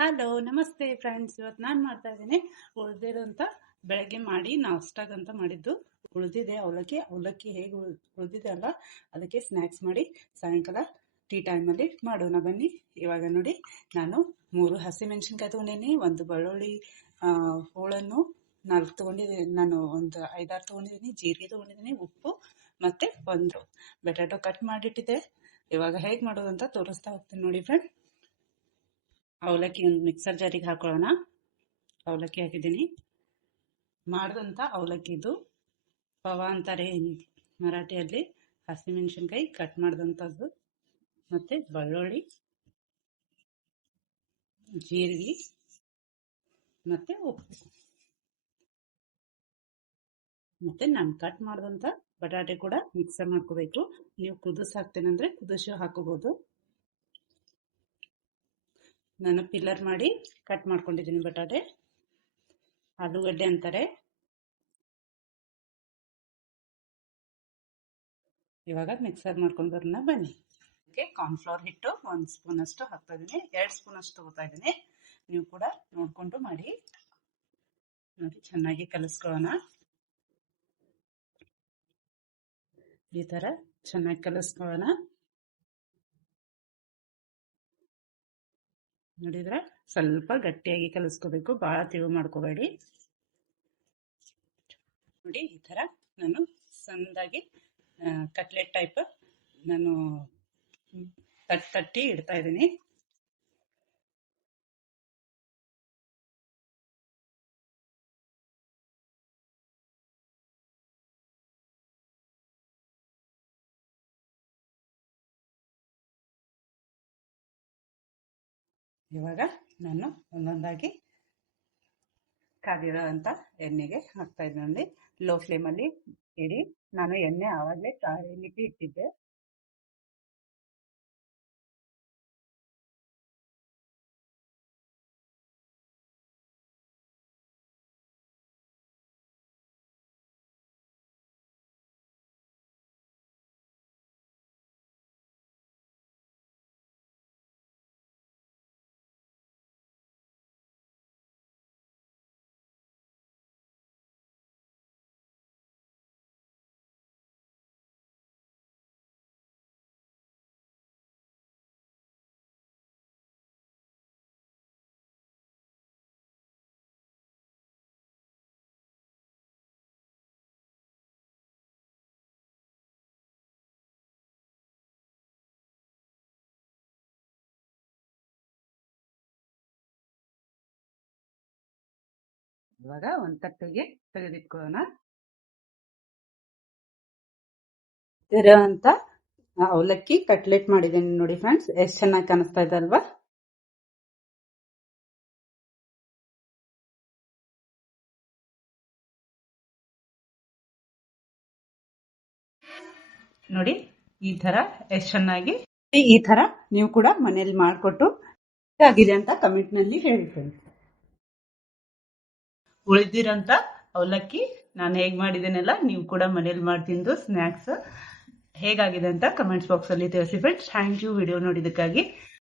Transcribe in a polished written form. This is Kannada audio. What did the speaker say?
ಹಲೋ ನಮಸ್ತೆ ಫ್ರೆಂಡ್ಸ್. ಇವತ್ತು ನಾನು ಮಾಡ್ತಾ ಇದ್ದೀನಿ ಉಳಿದಿರೋಂಥ ಬೆಳಗ್ಗೆ ಮಾಡಿ ನಾಷ್ಟಾಗಂತ ಮಾಡಿದ್ದು ಉಳಿದಿದೆ ಅವಲಕ್ಕಿ ಹೇಗೆ ಉಳಿದಿದೆ ಅಲ್ಲ, ಅದಕ್ಕೆ ಸ್ನ್ಯಾಕ್ಸ್ ಮಾಡಿ ಸಾಯಂಕಾಲ ಟೀ ಟೈಮಲ್ಲಿ ಮಾಡೋಣ ಬನ್ನಿ. ಇವಾಗ ನೋಡಿ, ನಾನು 3 ಹಸಿಮೆಣಸಿನ್ಕಾಯಿ ತೊಗೊಂಡಿದ್ದೀನಿ, 1 ಬೆಳ್ಳುಳ್ಳಿ ಹೋಳನ್ನು 4 ತೊಗೊಂಡಿದ್ದೀನಿ, ನಾನು ಒಂದು 5-6 ತೊಗೊಂಡಿದ್ದೀನಿ, ಜೀರಿಗೆ ತೊಗೊಂಡಿದ್ದೀನಿ, ಉಪ್ಪು ಮತ್ತು 1 ಬಟಾಟೊ ಕಟ್ ಮಾಡಿಟ್ಟಿದ್ದೆ. ಇವಾಗ ಹೇಗೆ ಮಾಡೋದು ಅಂತ ತೋರಿಸ್ತಾ ಹೋಗ್ತೀನಿ ನೋಡಿ ಫ್ರೆಂಡ್. ಅವಲಕ್ಕಿ ಒಂದು ಮಿಕ್ಸರ್ ಜಾರಿಗೆ ಹಾಕೊಳ್ಳೋಣ. ಅವಲಕ್ಕಿ ಹಾಕಿದ್ದೀನಿ. ಮಾಡಿದಂಥ ಅವಲಕ್ಕಿ ಇದು ಪವ ಅಂತಾರೆ ಮರಾಠಿಯಲ್ಲಿ. ಹಸಿಮೆಣಸಿನ್ಕಾಯಿ ಕಟ್ ಮಾಡಿದಂಥದ್ದು, ಮತ್ತು ಬೆಳ್ಳುಳ್ಳಿ, ಜೀರಿಗೆ ಮತ್ತು ಉಪ್ಪು, ಮತ್ತು ನಾನು ಕಟ್ ಮಾಡಿದಂಥ ಬಟಾಟೆ ಕೂಡ ಮಿಕ್ಸರ್ ಮಾಡ್ಕೋಬೇಕು. ನೀವು ಕುದಿಸಿ ಹಾಕ್ತೇನೆಂದರೆ ಕುದಿಸಿ ಹಾಕೋಬೋದು. ನಾನು ಪಿಲ್ಲರ್ ಮಾಡಿ ಕಟ್ ಮಾಡ್ಕೊಂಡಿದ್ದೀನಿ ಬಟಾಟೆ, ಆಲೂಗಡ್ಡೆ ಅಂತಾರೆ. ಇವಾಗ ಮಿಕ್ಸರ್ ಮಾಡ್ಕೊಂಡು ಬರೋಣ ಬನ್ನಿ. ಅದಕ್ಕೆ ಕಾರ್ನ್ಫ್ಲವರ್ ಹಿಟ್ಟು 1 ಸ್ಪೂನ್ ಅಷ್ಟು ಹಾಕ್ತಾ ಇದ್ದೀನಿ, 2 ಸ್ಪೂನ್ ಅಷ್ಟು ತಗೋತಾ ಇದ್ದೀನಿ. ನೀವು ಕೂಡ ನೋಡಿಕೊಂಡು ಮಾಡಿ. ನೋಡಿ, ಚೆನ್ನಾಗಿ ಕಲಿಸ್ಕೊಳ್ಳೋಣ. ಈ ಥರ ಚೆನ್ನಾಗಿ ಕಲಿಸ್ಕೊಳ್ಳೋಣ. ನೋಡಿದ್ರೆ ಸ್ವಲ್ಪ ಗಟ್ಟಿಯಾಗಿ ಕಲಿಸ್ಕೋಬೇಕು, ಭಾಳ ತಿಳು ಮಾಡ್ಕೋಬೇಡಿ. ನೋಡಿ, ಈ ಥರ ನಾನು ಸಣ್ಣದಾಗಿ ಕಟ್ಲೆಟ್ ಟೈಪ್ ನಾನು ತಟ್ಟಿ ಇಡ್ತಾ ಇದ್ದೀನಿ. ಇವಾಗ ನಾನು ಒಂದೊಂದಾಗಿ ಕಾದಿರೋ ಅಂತ ಎಣ್ಣೆಗೆ ಹಾಕ್ತಾ ಇದ್ದೀನಿ. ಲೋ ಫ್ಲೇಮಲ್ಲಿ ಇಡಿ. ನಾನು ಎಣ್ಣೆ ಆವಾಗಲೇ ಕಾಯಲಿಕ್ಕೆ ಇಟ್ಟಿದ್ದೆ. ಇವಾಗ ಒಂದು ತಟ್ಟೆಗೆ ತೆಗೆದಿಟ್ಕೊಳ್ಳೋಣ. ಅಂತ ಅವಲಕ್ಕಿ ಕಟ್ಲೆಟ್ ಮಾಡಿದ್ದೀನಿ ನೋಡಿ ಫ್ರೆಂಡ್ಸ್, ಎಷ್ಟು ಚೆನ್ನಾಗಿ ಕಾಣಿಸ್ತಾ ಇದೆ ಅಲ್ವಾ? ನೋಡಿ, ಈ ಥರ ಎಷ್ಟು ಚೆನ್ನಾಗಿ. ಈ ಥರ ನೀವು ಕೂಡ ಮನೇಲಿ ಮಾಡಿಕೊಟ್ಟು ಆಗಿದೆ ಅಂತ ಕಮೆಂಟ್ನಲ್ಲಿ ಹೇಳಿ ಫ್ರೆಂಡ್ಸ್. ಉಳಿದಿರೋಂಥ ಅವಲಕ್ಕಿ ನಾನು ಹೇಗೆ ಮಾಡಿದ್ದೇನೆಲ್ಲ ನೀವು ಕೂಡ ಮನೇಲಿ ಮಾಡಿ ತಿಂದು ಸ್ನ್ಯಾಕ್ಸ್ ಹೇಗಾಗಿದೆ ಅಂತ ಕಮೆಂಟ್ಸ್ ಬಾಕ್ಸಲ್ಲಿ ತಿಳಿಸಿ ಫ್ರೆಂಡ್ಸ್. Thank you video ನೋಡಿದ್ದಕ್ಕಾಗಿ.